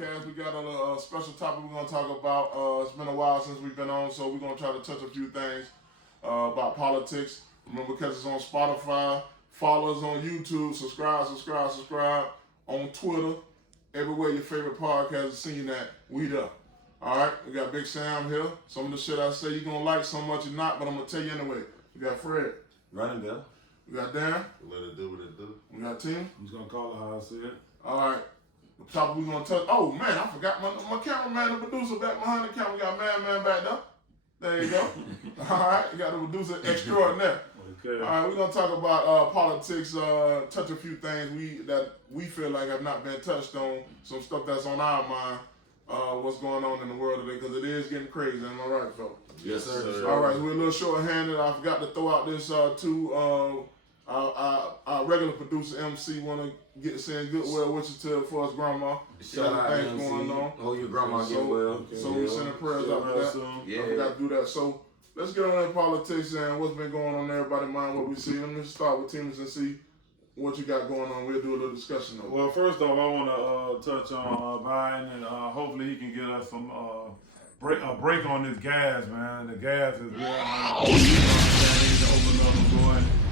podcast. We got a special topic we're going to talk about. It's been a while since we've been on, so we're going to try to touch a few things about politics. Remember, catch us on Spotify, follow us on YouTube, subscribe on Twitter, everywhere your favorite podcast is seen at, we there. All right, we got Big Sam here. Some of the shit I say you're going to like, some much you're not, but I'm going to tell you anyway. We got Fred. Running Bill. We got Dan. Let it do what it do. We got Tim. I'm just going to call it how I see it. All right. The topic we're going to touch. Oh, man, I forgot my cameraman, the producer back behind the camera. We got Man back there. There you go. All right. We got the producer extraordinaire. Okay. All right. We're going to talk about politics, touch a few things that we feel like have not been touched on, some stuff that's on our mind, what's going on in the world today, because it is getting crazy. Am I right, folks? Yes, sir. All right. We're a little short-handed. I forgot to throw out this, too. Our regular producer MC want to send goodwill wishes for his grandma. Shout out things going on. Oh, your grandma get well. So we sending prayers out for that. Yeah. I forgot to do that. So let's get on in politics and what's been going on in everybody's mind, what we see. Let me start with Timmons and see what you got going on. We'll do a little discussion of it. Well, first off, I want to touch on Biden, and hopefully he can get us some break on this gas, man. The gas is real. He needs to open up and go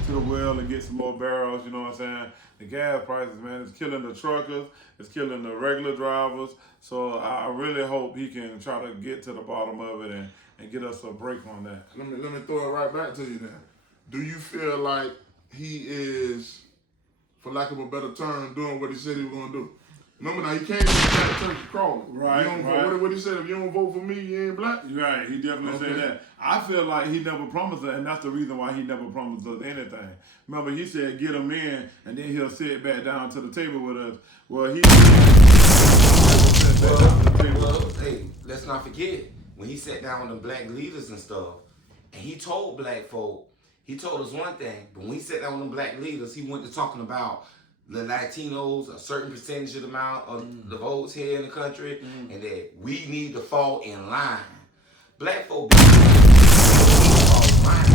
to the well and get some more barrels, you know what I'm saying? The gas prices, man, it's killing the truckers, it's killing the regular drivers. So I really hope he can try to get to the bottom of it and get us a break on that. Let me throw it right back to you then. Do you feel like he is, for lack of a better term, doing what he said he was going to do? Remember now, he can't even turkey crawling. Right, right. What he said, if you don't vote for me, you ain't black? Right, he definitely said that. I feel like he never promised it, and that's the reason why he never promised us anything. Remember, he said get him in, and then he'll sit back down to the table with us. Well, Hey, let's not forget, when he sat down with the black leaders and stuff, and he told black folk, he told us one thing, but when he sat down with the black leaders, he went to talking about the Latinos, a certain percentage of the amount of the votes here in the country, and that we need to fall in line. Black folk fall in line.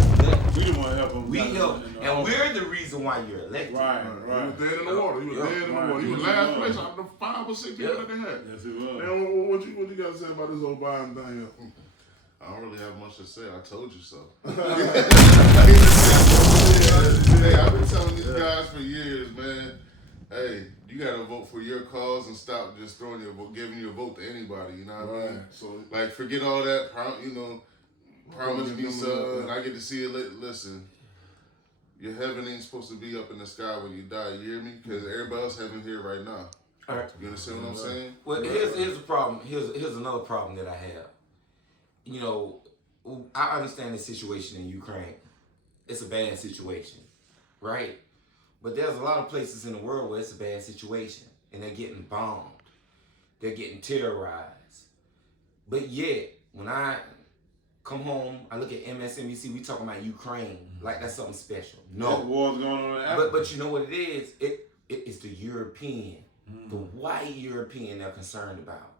we didn't want to help him. We help, and we're the reason why you're elected. Right. He was dead in the water. He was dead in the water. He was last place out of the 5 or 6 people that they had. Yes, he was. Man, what you got to say about this old Biden thing here? I don't really have much to say. I told you so. Hey, I've been telling these guys for years, man. Hey, you gotta vote for your cause and stop just throwing your vote, giving your vote to anybody. You know what I mean? So, like, forget all that. Promise me something, and I get to see it. Listen, your heaven ain't supposed to be up in the sky when you die. You hear me? Because everybody else heaven here right now. All right. You understand what I'm saying? Well, here's the problem. Here's another problem that I have. You know, I understand the situation in Ukraine. It's a bad situation, right? But there's a lot of places in the world where it's a bad situation, and they're getting bombed. They're getting terrorized. But yet, when I come home, I look at MSNBC, we talking about Ukraine like that's something special. No. War's going on in Africa. But you know what it is? It's the European, the white European they're concerned about.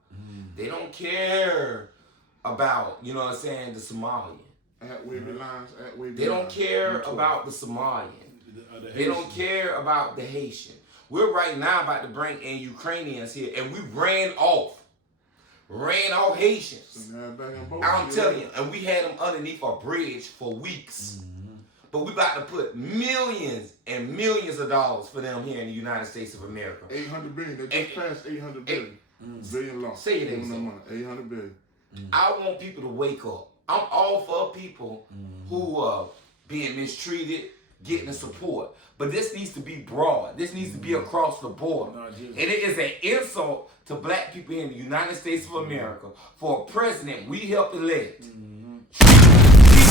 They don't care about, you know what I'm saying, the Somalian. They don't care about the Somalian. They don't care about the Haitian. We're right now about to bring in Ukrainians here, and we ran off Haitians. I'm telling you, and we had them underneath a bridge for weeks. But we about to put millions and millions of dollars for them here in the United States of America. 800 billion. They just passed 800 billion. Billion lost. Say it ain't 800 billion. I want people to wake up. I'm all for people who are being mistreated, getting the support. But this needs to be broad. This needs to be across the board. And it is an insult to black people in the United States of America for a president we helped elect. Treat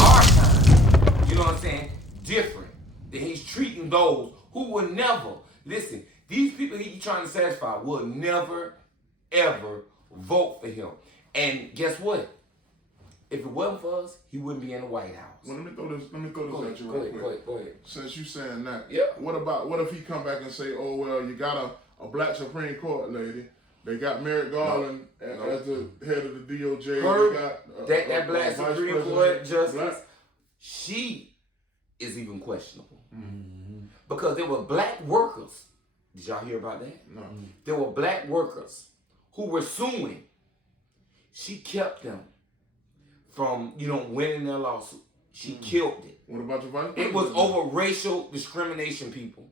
our time, you know what I'm saying, different than he's treating those who will never, listen, these people he's trying to satisfy will never, ever vote for him. And guess what? If it wasn't for us, he wouldn't be in the White House. Well, let me throw this at you real quick. Go ahead. Since you saying that, yeah. What if he come back and say, oh well, you got a black Supreme Court lady. They got Merrick Garland as the head of the DOJ. That black Supreme Court justice, she is even questionable. Because there were black workers. Did y'all hear about that? No. There were black workers who were suing, she kept them from, winning their lawsuit. She killed it. What about your vice It was president? over racial discrimination, people.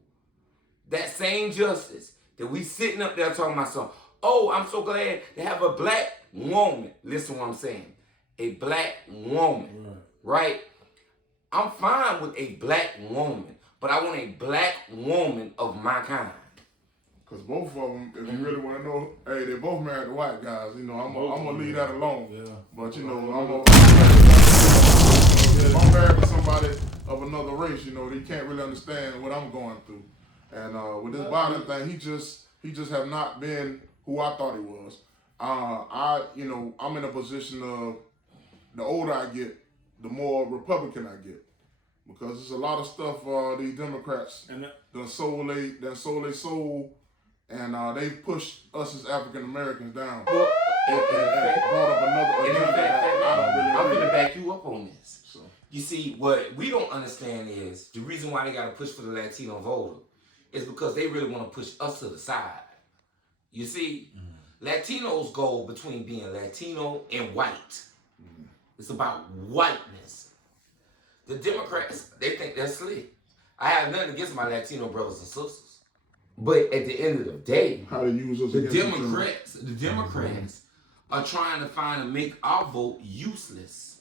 That same justice that we sitting up there talking about something. Oh, I'm so glad to have a black woman. Listen what I'm saying. A black woman, right? I'm fine with a black woman, but I want a black woman of my kind. Because both of them, if you really want to know, hey, they both married to white guys. I'm going to leave that alone. Yeah. But, if I'm married to somebody of another race, they can't really understand what I'm going through. And with this Biden thing, he just have not been who I thought he was. I'm in a position of, the older I get, the more Republican I get. Because there's a lot of stuff these Democrats done sold their soul, and they pushed us as African Americans down. Well, and brought up another agenda. I'm going to back you up on this. So. You see, what we don't understand is the reason why they got to push for the Latino voter is because they really want to push us to the side. You see, Latinos go between being Latino and white. It's about whiteness. The Democrats, they think they're slick. I have nothing against my Latino brothers and sisters. But at the end of the day, How to use us the against each other. Democrats are trying to find and make our vote useless.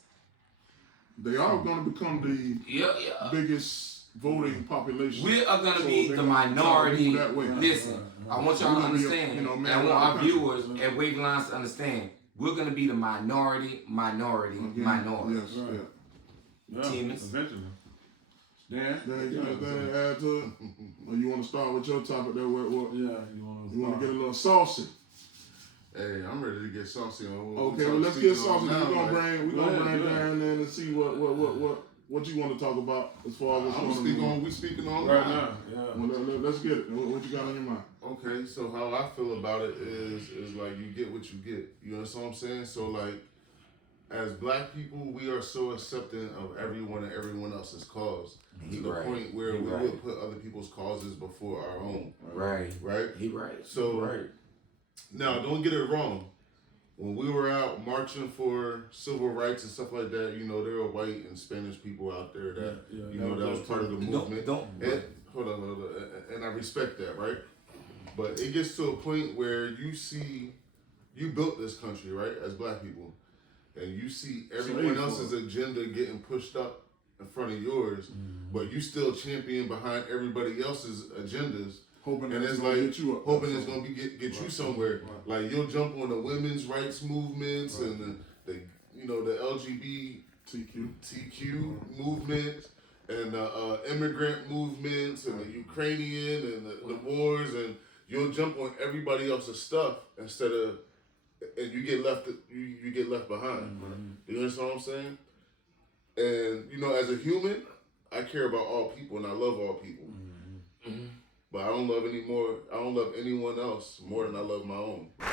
They are going to become the biggest voting population. We are going to So be they're the gonna try to minority. move that way. Listen, I want y'all to We're gonna be understand, and I man want of our the country. viewers at Wave Lines to understand, we're going to be the minority. Again, Yes, Right. yeah. Yeah, Timmons. eventually. Dan? Then you got anything to add to it? Or you want to start with your topic there? What? Yeah, you want You want to get a little saucy? Hey, I'm ready to get saucy on. Okay, well let's get saucy. We're Now, gonna man. bring Darren in and see what you want to talk about as far as what's I'm going speaking on. on. We speaking on right now. Yeah. Well, let's get it. What you got on your mind? Okay, so how I feel about it is like you get what you get. You understand what I'm saying? So like, as black people, we are so accepting of everyone and everyone else's cause to the point where we will put other people's causes before our own. Right. Right? He right. So right. Now, don't get it wrong. When we were out marching for civil rights and stuff like that, there were white and Spanish people out there that that was part of the movement. Hold on. And I respect that, right? But it gets to a point where you built this country, right, as black people, and you see everyone else's agenda getting pushed up in front of yours, but you still champion behind everybody else's agendas. Hoping And it's it's gonna like get you up. hoping it's gonna get you somewhere. Right. Like you'll jump on the women's rights movements and the LGBTQ movement and the immigrant movements and the Ukrainian and the wars, and you'll jump on everybody else's stuff and you get left behind. You understand what I'm saying? And as a human, I care about all people and I love all people. But I don't love anyone else more than I love my own. I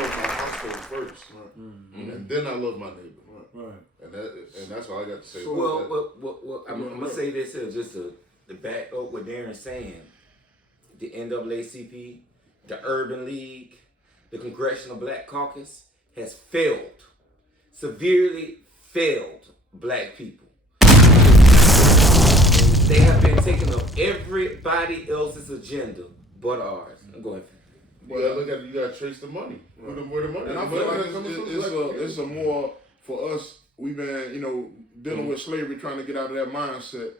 love my household first, and then I love my neighbor. Right. And that's all I got to say. Well, I'm gonna say this here just to back up what Darren's saying. The NAACP, the Urban League, the Congressional Black Caucus has severely failed black people. They have been taking up everybody else's agenda but ours. I'm going. You gotta trace the money. Where the money? And I feel like it's a more for us. We've been dealing with slavery, trying to get out of that mindset.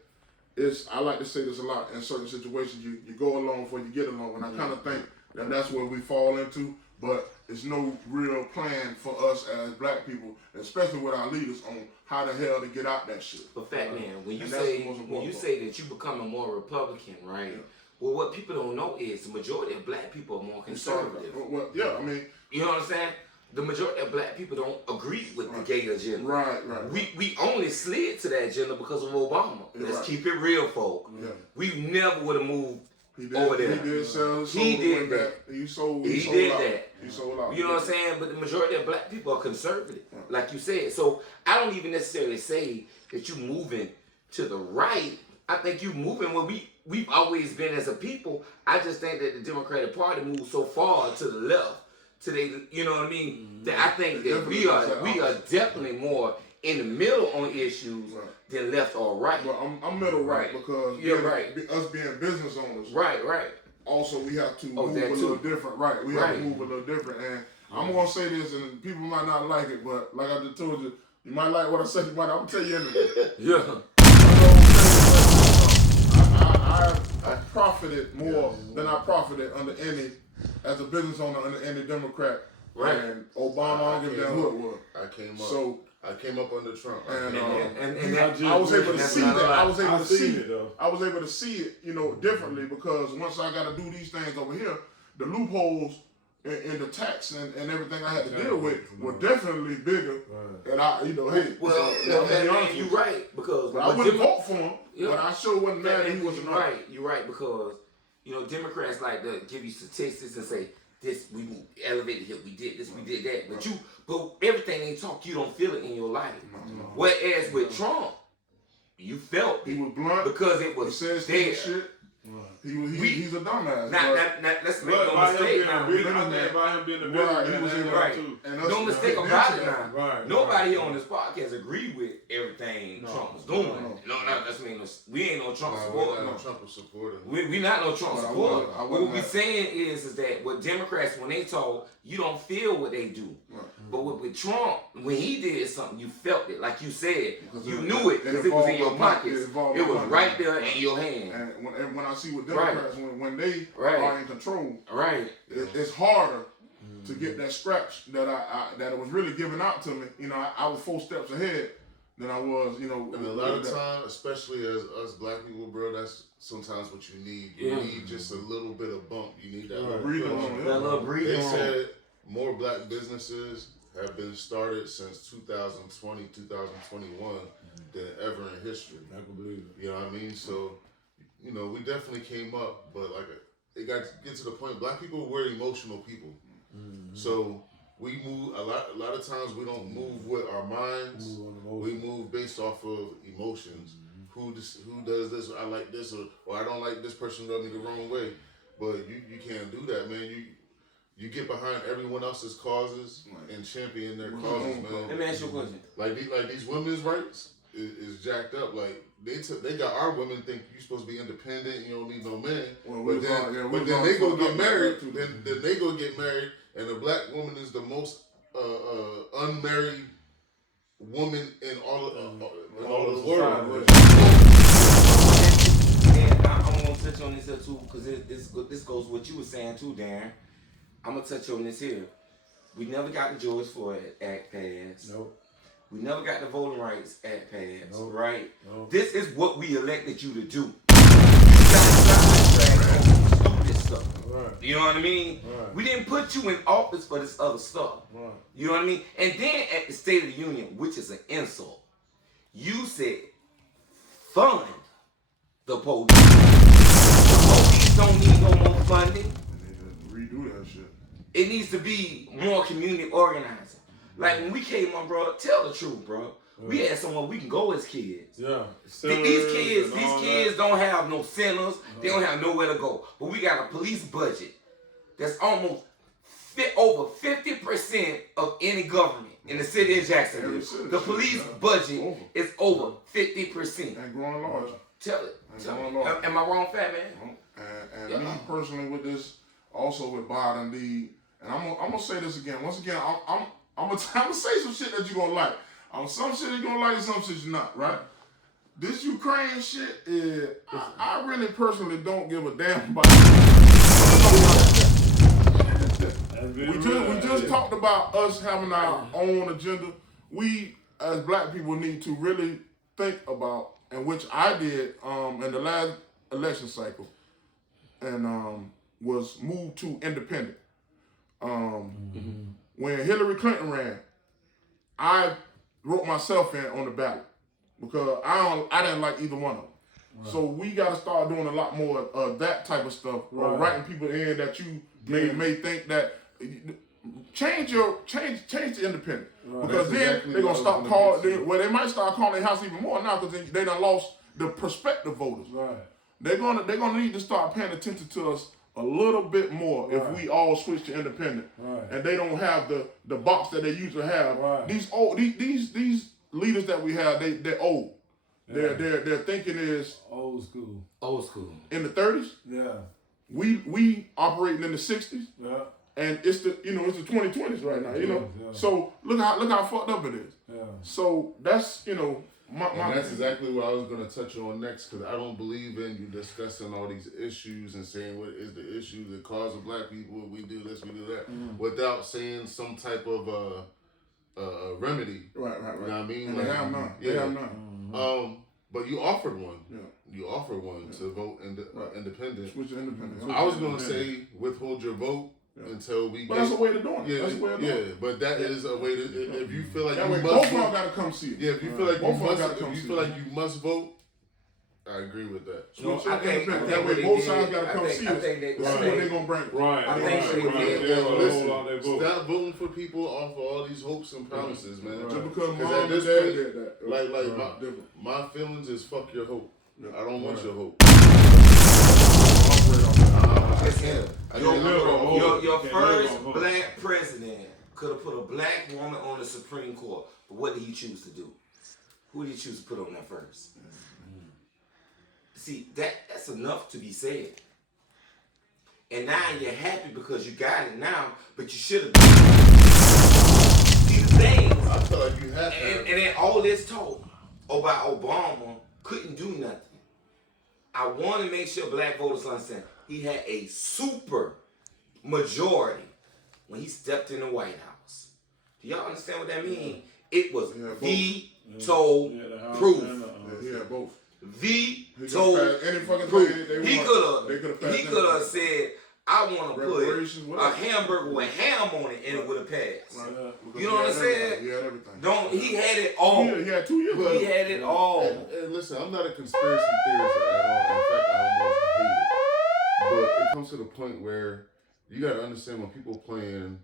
I like to say this a lot. In certain situations, you go along before you get along, and I kind of think that's where we fall into. But there's no real plan for us as black people, especially with our leaders, on how the hell to get out that shit. But Fat Man, when you And say that you becoming more Republican, right? Yeah. Well, what people don't know is the majority of black people are more conservative. Well, yeah, I mean, you know what I'm saying? The majority of black people don't agree with the gay agenda. Right. We only slid to that agenda because of Obama. Let's keep it real, folk. Yeah. We never would have moved over there. He did sell his soul. He did that. He sold out. He sold out. You know what I'm saying? But the majority of black people are conservative, like you said. So I don't even necessarily say that you moving to the right. I think you moving where we've always been as a people. I just think that the Democratic Party moved so far to the left, you know what I mean? That I think that we are definitely more in the middle on issues than left or right. Well, I'm middle right because us being business owners. Right. Also, we have to move a little different. Right, we have to move a little different. And I'm gonna say this, and people might not like it, but like I just told you, you might like what I said. I'm gonna tell you anyway. Yeah. I profited more than I profited under any, as a business owner, under any Democrat. Right. And Obama, I don't give a damn who it was. I came up under Trump. And I was able to see that. I was able to see it, you know, differently because once I got to do these things over here, the loopholes in the tax and everything I had to deal with were definitely bigger. And I, you know, hey, you're right because I wouldn't vote for him, but I sure wasn't mad that he wasn't right. You're right because you know Democrats like to give you statistics and say this we elevated here, we did this, we did that, but everything they talk, you don't feel it in your life. Whereas with Trump, you felt he was blunt because it was there. Shit. He's a dumbass. Now, let's make no mistake. About him being a billionaire, right? No mistake about it. Now, right. Nobody on this podcast agreed with everything Trump was doing. No, that's mean we ain't no Trump supporter. No Trump supporter. We not no Trump supporter. What we saying is that with Democrats when they talk, you don't feel what they do. Right. But with Trump, when he did something, you felt it. Like you said, you knew it because it was in your pockets. It was right there in your hand. And when I see what Democrats, when they are in control, it's harder to get that scratch that that it was really given out to me. You know, I was 4 steps ahead than I was. You know, and a lot of time, especially as us black people, bro, that's sometimes what you need. You need just a little bit of bump. You need that little breathing. They said more black businesses have been started since 2020, 2021 than ever in history. I can believe it. You know what I mean? So, you know, we definitely came up, but like it got to get to the point. Black people were emotional people, so we move a lot of times. We don't move with our minds. We move based off of emotions. Who does this? I like this, or I don't like this person. Rub me the wrong way, but you can't do that, man. You get behind everyone else's causes and champion their causes, man. Let me ask you a question. Like these women's rights is jacked up. Like they got our women think you're supposed to be independent. You don't need no man. But then they go get married. Then they go get married, and the black woman is the most unmarried woman in all of the world. And I'm gonna touch on this here too because this goes with what you were saying too, Darren. I'm gonna touch on this here. We never got the George Floyd Act passed. Nope. We never got the Voting Rights Act passed. Nope. Right? Nope. This is what we elected you to do. You got stupid stuff. Right. You know what I mean? Right. We didn't put you in office for this other stuff. Right. You know what I mean? And then at the State of the Union, which is an insult, you said fund the police. The police don't need no more funding. Redo that shit. It needs to be more community organizing. Like when we came on, bro, tell the truth, bro. We had somewhere we can go as kids. Yeah. These kids don't have no centers. They don't have nowhere to go. But we got a police budget that's almost over 50% of any government in the city of Jacksonville. The police budget is over 50%. And growing larger. Tell it. Am I wrong, fat man? And me personally with this, also with Biden, and I'm gonna say this again. Once again, I'm gonna say some shit that you're gonna like. Some shit you're gonna like and some shit you're not, right? This Ukraine shit is, I really personally don't give a damn about it. We just talked about us having our own agenda. We, as black people, need to really think about, and which I did in the last election cycle, and was moved to independent. When Hillary Clinton ran, I wrote myself in on the ballot because I didn't like either one of them. Right. So we got to start doing a lot more of that type of stuff, writing people in that you may think that change the independent, because then they're gonna start calling. They might start calling their house even more now because they done lost the prospective voters. Right. they're gonna need to start paying attention to us a little bit more if we all switch to independent, and they don't have the box that they used to have. These leaders that we have, they're old. Their thinking is old school. Old school. In the 30s. Yeah. We operating in the 60s. Yeah. And it's the 2020s right now. So look how fucked up it is. Yeah. So that's and that's exactly what I was going to touch on next, because I don't believe in you discussing all these issues and saying what is the issue, the cause of black people, we do this, we do that, without saying some type of remedy. Right. You know what I mean? And they have none. Yeah. They have none. But you offered one. Yeah. You offered one to vote independent. Switch to independent. I was going to say withhold your vote. Until we but that's a way to do it. Yeah, that's a way to do it. But that is a way to. If you feel like that you way, must both vote, y'all gotta come see it. Yeah, if you feel like you feel like it. you must vote, I agree with that. So that way, both sides gotta come see it. See what they're gonna bring. Stop voting for people off of all these hopes and promises, man. Just because mom and dad did that. Like my feelings is fuck your hope. I don't want your hope. Your first black president could have put a black woman on the Supreme Court, but what did he choose to do? Who did he choose to put on there first? See, that's enough to be said. And now you're happy because you got it now, but you should have. See the things. I feel like you have to. And then all this talk about Obama couldn't do nothing. I want to make sure black voters understand he had a super majority when he stepped in the White House. Do y'all understand what that means? It was veto proof. Yeah, both. Veto proof. He could have said, I want to put a hamburger with ham on it, and it would have passed. Right. You know what I'm saying? He had everything. He had it all. He had 2 years. He had it all. And listen, I'm not a conspiracy theorist at all. In fact, I almost hate it. But it comes to the point where you got to understand when people playing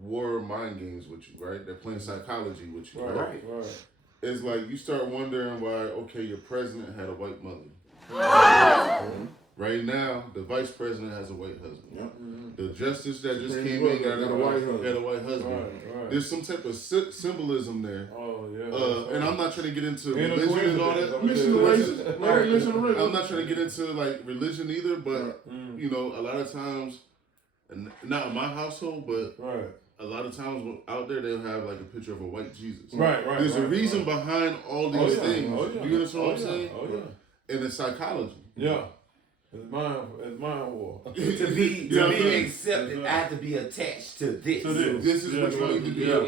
war mind games with you, right? They're playing psychology with you, right? It's like you start wondering why, okay, your president had a white mother. Right now, the vice president has a white husband. Yep. The justice that just came in got a white husband. Right. There's some type of symbolism there. Oh, yeah. And I'm not trying to get into religion and all that. I'm not trying to get into like religion either, but you know, a lot of times, and not in my household, but a lot of times out there they'll have like a picture of a white Jesus. There's a reason behind all these things. You understand what I'm saying? And it's psychology. Yeah. It's mine war. To be accepted, I have to be attached to this. This is what you need to be. Yeah.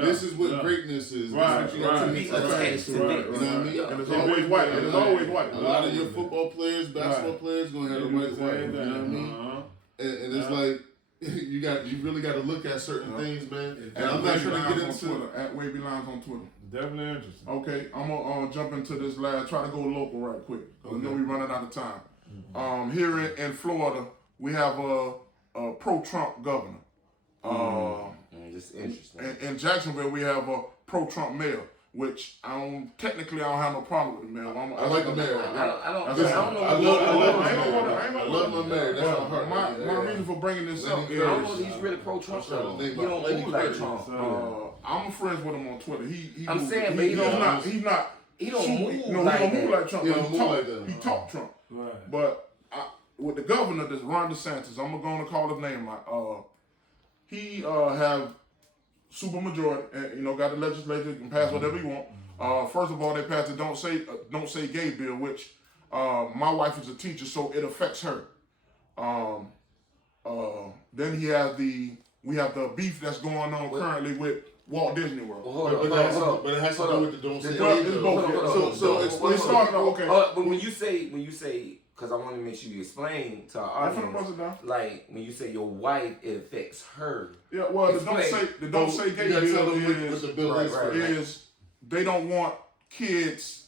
This is what greatness is. Right. To be attached to this. You know what I mean? And it's always white. And it's always white. A lot of your football players, basketball players, gonna have a white. You know what I mean? And it's like you really got to look at certain things, man. And I'm not trying to get into at Wavy Lines on Twitter. Definitely interesting. Okay, I'm gonna jump into this last. Try to go local right quick. I know we're running out of time. Here in Florida, we have a pro-Trump governor. It's interesting. In Jacksonville, we have a pro-Trump mayor, which I don't have no problem with the mayor. I like the mayor. I love my mayor. That's my heart. My reason for bringing this up is I don't know he's really pro-Trump. You don't move like Trump. I'm friends with him on Twitter. He don't move like Trump. He talk Trump. Right. But with the governor, this Ron DeSantis, I'm gonna call his name out. He have super majority, and got the legislature, can pass whatever you want. First of all, they passed the don't say gay bill, which my wife is a teacher, so it affects her. Then we have the beef that's going on currently with Walt Disney World. But it has to do with the don't say gay bill. So it started off, okay. But when you say, because I want to make sure you explain to our audience, like when you say your wife, it affects her. Yeah, well, the don't say gay bill is they don't want kids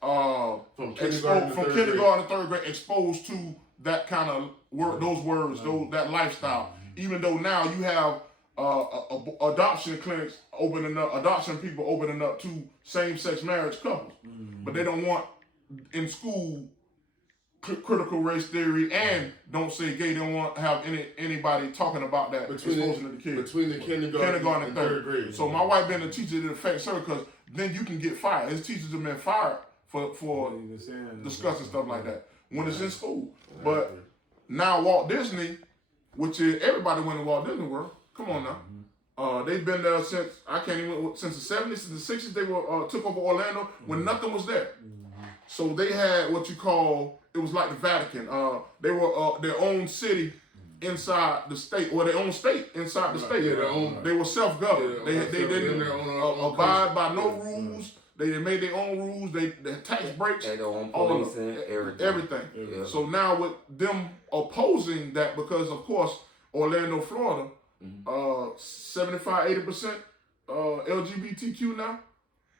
from kindergarten to third grade exposed to that kind of those words, that lifestyle. Even though now you have adoption clinics adoption people opening up to same-sex marriage couples, but they don't want in school critical race theory and don't say gay. They don't want to have anybody talking about that exposing the kids. Between the kindergarten and third grade. So my wife being a teacher, it affects her because then you can get fired. His teachers have been fired for discussing stuff like that when it's in school. But now Walt Disney, which is everybody went to Walt Disney World. Come on now. They've been there since since the 70s, since the 60s. They were took over Orlando when nothing was there. So they had what you call, it was like the Vatican. They were their own city inside the state, or their own state inside the state. They were self-governed. They didn't abide by no rules. They made their own rules. They tax breaks, their own all police and everything. Yeah. So now with them opposing that, because of course Orlando, Florida, 75-80% LGBTQ now.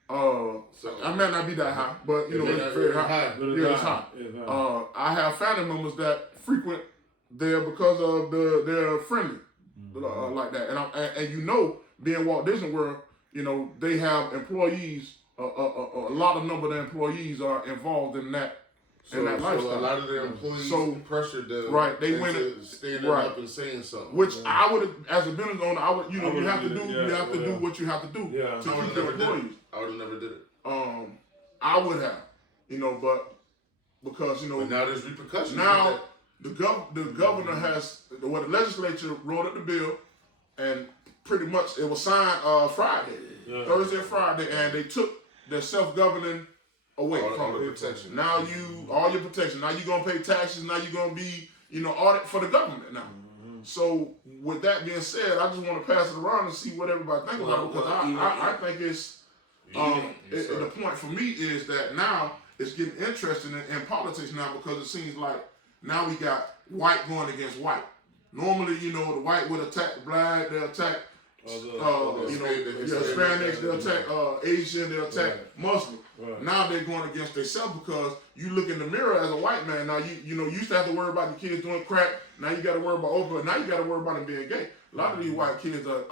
I may not be that high, but you know it's very high. Yeah, it's high. I have family members that frequent there because of they're friendly like that, and you know, being Walt Disney World, you know they have employees. A lot of number of the employees are involved in that lifestyle. So a lot of their employees pressured them. Right, they went standing up and saying something. Which I would, as a business owner, I would, you have to do what you have to do to keep your employees. I would have never did it. I would have, but because But now there's repercussions. Now the governor has, the legislature wrote up the bill, and pretty much it was signed Friday, Thursday and Friday, and they took their self-governing away from it. Protection. Now all your protection. Now you're gonna pay taxes. Now you're gonna be, audit for the government now. So with that being said, I just want to pass it around and see what everybody think about it, because I think it's the point for me is that now it's getting interesting in politics now, because it seems like now we got white going against white. Normally, the white would attack the black, they'll attack Hispanics, they'll attack Asian, they'll attack Muslim. Right. Now they're going against themselves, because you look in the mirror as a white man. Now you used to have to worry about your kids doing crack. Now you got to worry about opioids. Now you got to worry about them being gay. A lot of these white kids are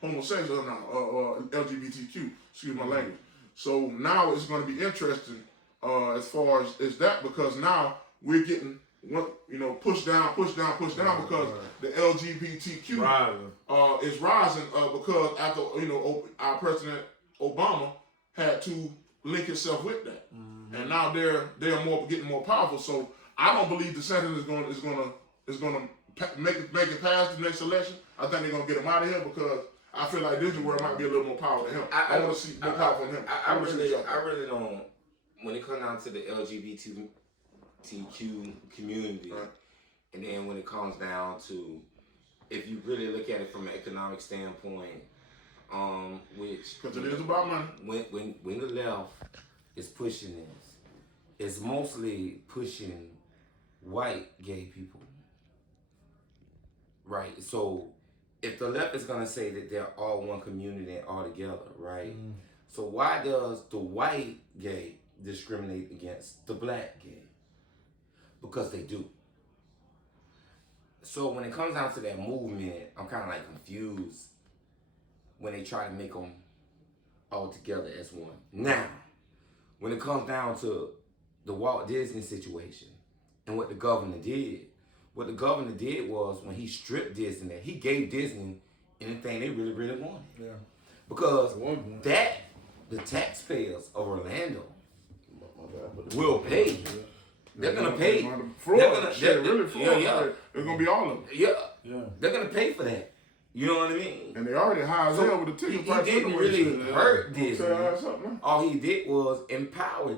homosexual now, or LGBTQ. Excuse my language. So now it's going to be interesting as far as that, because now we're getting pushed down because the LGBTQ is rising because after our President Obama had to link himself with that, and now they're getting more powerful. So I don't believe DeSantis is going to make it past the next election. I think they're going to get him out of here, because I feel like Disney World might be a little more power than him. I want to see more power from him. I really don't. When it comes down to the LGBTQ community, right. And then when it comes down to, if you really look at it from an economic standpoint, which, because it is about money. When the left is pushing this, it's mostly pushing white gay people, right? So if the left is gonna say that they're all one community and all together, right? So why does the white gay discriminate against the black gay? Because they do. So when it comes down to that movement, I'm kind of like confused when they try to make them all together as one. Now, when it comes down to the Walt Disney situation and what the governor did was, when he stripped Disney, he gave Disney anything they really, really wanted. Yeah. Because the taxpayers of Orlando will pay. They're gonna pay. They're gonna be all of them. Yeah. They're gonna pay for that. You know what I mean? And they already high as hell with the ticket price. He didn't really hurt Disney. All he did was empower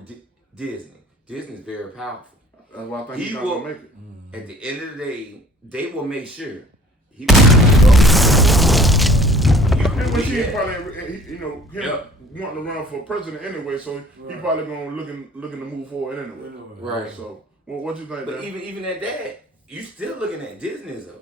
Disney. Disney's very powerful. That's why I think he's not gonna make it. At the end of the day, they will make sure he. Wanting to run for president anyway, so he probably gonna looking to move forward anyway. Right. So, what you think? But even at that, you still looking at Disney as a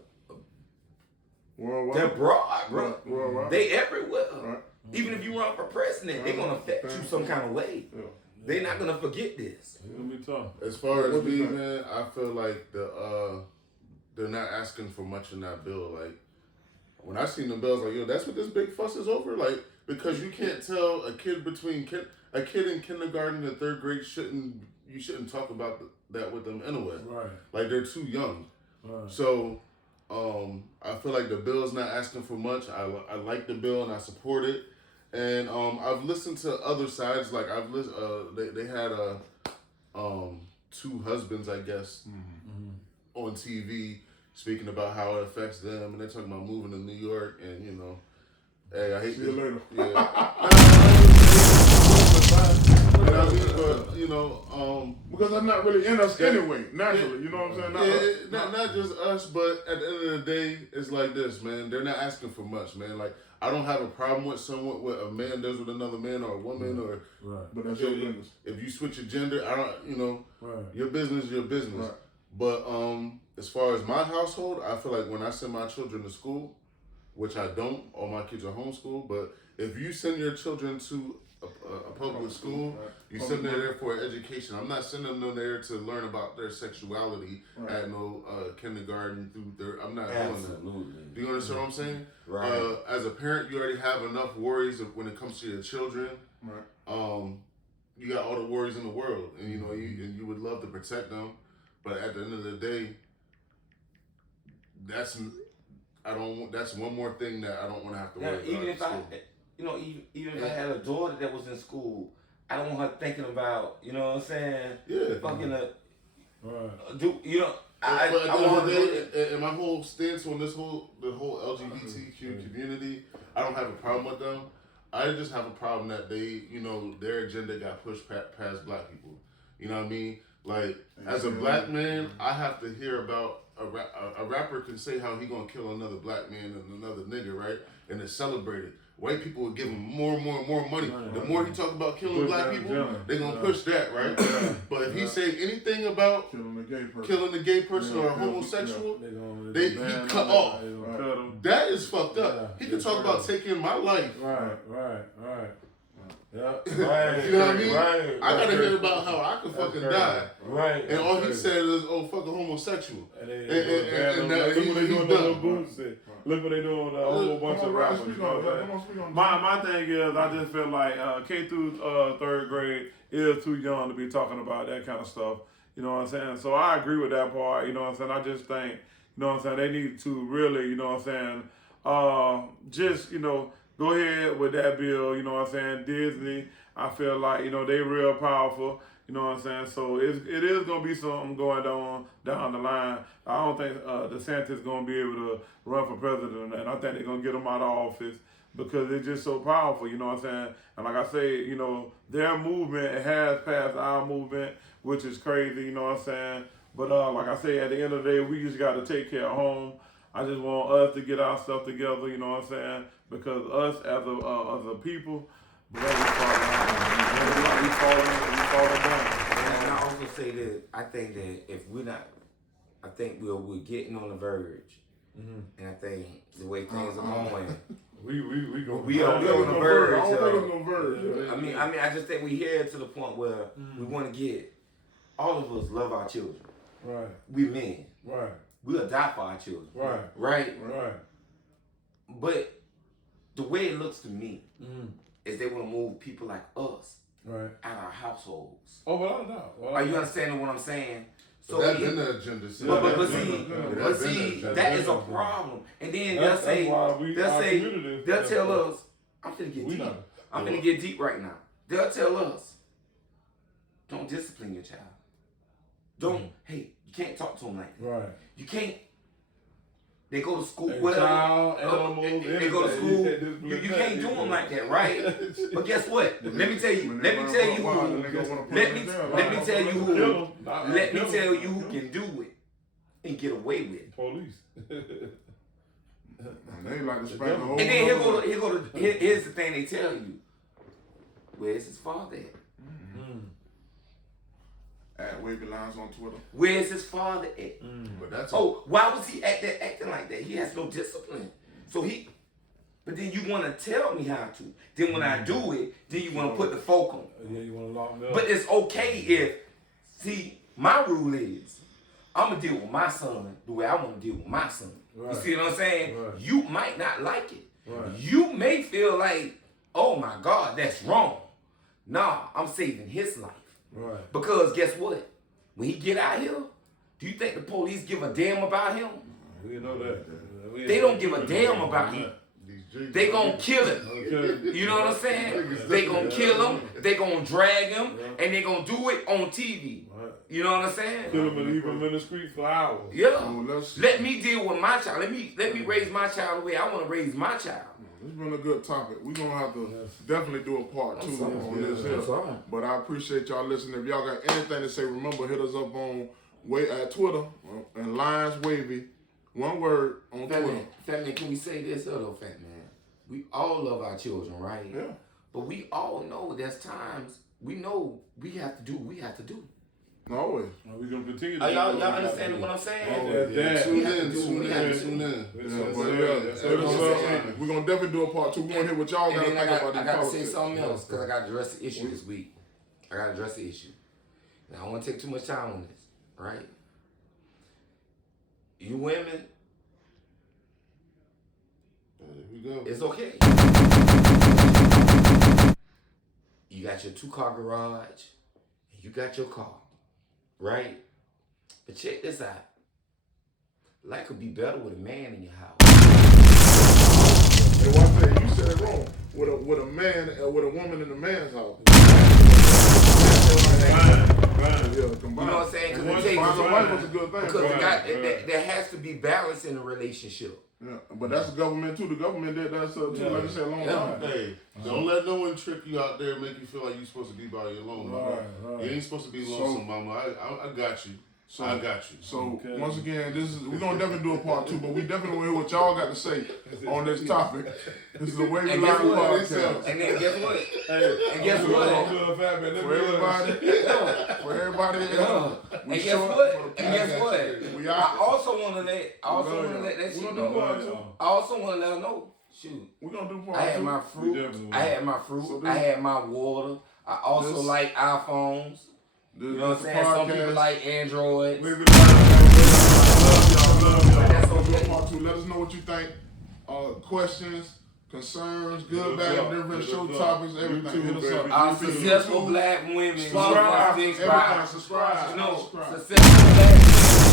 worldwide. They're broad, bro. Worldwide. They everywhere. Right. Even if you run for president, they're gonna affect you some kind of way. Yeah. They're not gonna forget this. It's gonna be tough. As far as me, man, I feel like they're not asking for much in that bill. Like, when I seen the bills, like, yo, that's what this big fuss is over. Like, because you can't tell a kid in kindergarten and third grade shouldn't you shouldn't talk about that with them anyway. Right. Like they're too young. Right. So I feel like the bill is not asking for much. I like the bill and I support it. And I've listened to other sides. Like I've listened. They had two husbands, I guess, on TV speaking about how it affects them, and they're talking about moving to New York, and you know, hey, I hate See you later. Yeah. You know what I mean? But you know, because that's not really in us anyway, naturally. You know what I'm saying? Not just us, but at the end of the day, it's like this, man. They're not asking for much, man. Like I don't have a problem with someone what a man does with another man or a woman or. Right. But that's your business. If you switch your gender, I don't. You know, right. Your business, your business. Right. But as far as my household, I feel like when I send my children to school, which I don't, all my kids are homeschooled. But if you send your children to a public school, right. You send them there for education. I'm not sending them there to learn about their sexuality at no kindergarten through their. I'm not doing that. Do you understand what I'm saying? Right. As a parent, you already have enough worries when it comes to your children. Right. You got all the worries in the world, and you know you would love to protect them, but at the end of the day, that's one more thing that I don't want to have to worry about. Even if I had a daughter that was in school, I don't want her thinking about, you know what I'm saying? Yeah. Fucking I want her and my whole stance on the whole LGBTQ community, I don't have a problem with them. I just have a problem that they, you know, their agenda got pushed past black people. You know what I mean? Like, as a black man, I have to hear about a rapper can say how he gonna kill another black man and another nigga, right? And it's celebrated. White people will give him more and more money. The more he talk about killing black people, they gonna push that, right? But if he say anything about killing a gay person or a homosexual, he cut off. That is fucked up. He can talk about taking my life. Right. Yeah. Right. You know what I mean? Right. I gotta hear about how I could fucking die. Right. And all he said is, "Oh, fuck a homosexual." And look what they doing with the boots. Look what they doing with a whole bunch of rappers. My thing is, I just feel like K through third grade is too young to be talking about that kind of stuff. You know what I'm saying? So I agree with that part. You know what I'm saying? I just think, you know what I'm saying, they need to really, you know what I'm saying, just, you know, go ahead with that bill, you know what I'm saying? Disney, I feel like, you know, they real powerful, you know what I'm saying? So it is going to be something going on down the line. I don't think DeSantis is going to be able to run for president, and I think they're going to get him out of office because it's just so powerful, you know what I'm saying? And like I say, you know, their movement has passed our movement, which is crazy, you know what I'm saying? But like I say, at the end of the day, we just got to take care of home. I just want us to get our stuff together, you know what I'm saying? Because us as a people, we falling down. And I also say that I think that if we're not, I think we're getting on the verge, and I think the way things are going, we are on the verge. I don't think it's no verge. I mean, I just think we here to the point where we want to get all of us love our children. Right. We men. Right. We'll die for our children. Right. But the way it looks to me is they want to move people like us out of our households. Oh, without a doubt. Are you understanding what I'm saying? So that's been the agenda. But see, that is a problem. And then they'll tell us, I'm finna get deep. I'm finna get deep right now. They'll tell us, don't discipline your child. Hey, you can't talk to them like that. Right. You can't. They go to school. They go to school. You can't do them like that, right? But guess what? Let me tell you who can do it and get away with it. Police. They like to spank the whole. And then here's the thing they tell you. Where's his father at? At Wavy Lines on Twitter. Where's his father at? But that's why was he acting like that? He has no discipline. But then you want to tell me how to. Then when I do it, then you want to put the folk on. Yeah, you want to lock me up. But it's okay my rule is, I'm going to deal with my son the way I want to deal with my son. Right. You see what I'm saying? Right. You might not like it. Right. You may feel like, oh my God, that's wrong. Nah, I'm saving his life. Right. Because guess what? When he get out here, do you think the police give a damn about him? We know that. They don't give a damn about him. They gonna kill him. Okay. You know what I'm saying? They gonna kill him, they gonna drag him, and they gonna do it on TV. Right. You know what I'm saying? Kill him and leave him in the street for hours. Yeah. Oh, Let me deal with my child. Let me raise my child the way I want to raise my child. It's been a good topic. We're going to have to definitely do a part 2 on this here. But I appreciate y'all listening. If y'all got anything to say, remember, hit us up on at Twitter and Lions Wavy. One word on Twitter. Fat man, can we say this though, Fat man? We all love our children, right? Yeah. But we all know there's times we know we have to do what we have to do. Always. Well, we're going to continue to Are do y'all what we understanding gotta what I'm do. saying? Tune in. We're going to definitely do a part 2. We're going to hear what y'all got to And think then about I these got to say politics. something else because I got to address the issue this week. I got to address the issue. And I don't want to take too much time on this, right? You women, Here we go. it's okay. You got your 2-car garage, and you got your car, right? But check this out. Life could be better with a man in your house. And one thing, you said it wrong. With a man, with a woman in a man's house. You know what I'm saying? Because Finding a wife was a good thing. because there has to be balance in a relationship. Yeah, but that's the government too. The government did that stuff too, like I said, a long time. Hey, don't let no one trick you out there and make you feel like you're supposed to be by your alone. Right. You ain't supposed to be lonesome, mama. I got you. I got you. So once again, we're gonna definitely do a part 2, but we definitely want to hear what y'all got to say on this topic. This is the Way We And Live guess what? podcast. And then guess what? Hey, And guess what? For everybody, And guess what? And guess what? We I out. also want to let that shit know. I also want to let her know. Shoot, We're gonna do part I had 2. my fruit. I had my fruit. So I had my water. I also this- like iPhones. You know what I'm saying? Some people like Androids. Love y'all. That's We'll do okay. part 2. Let us know what you think. Questions, concerns, good, bad, different show topics, everything. Hit us up. Our successful black women. Subscribe. Subscribe. Everybody subscribe. No, Subscribe. successful black women.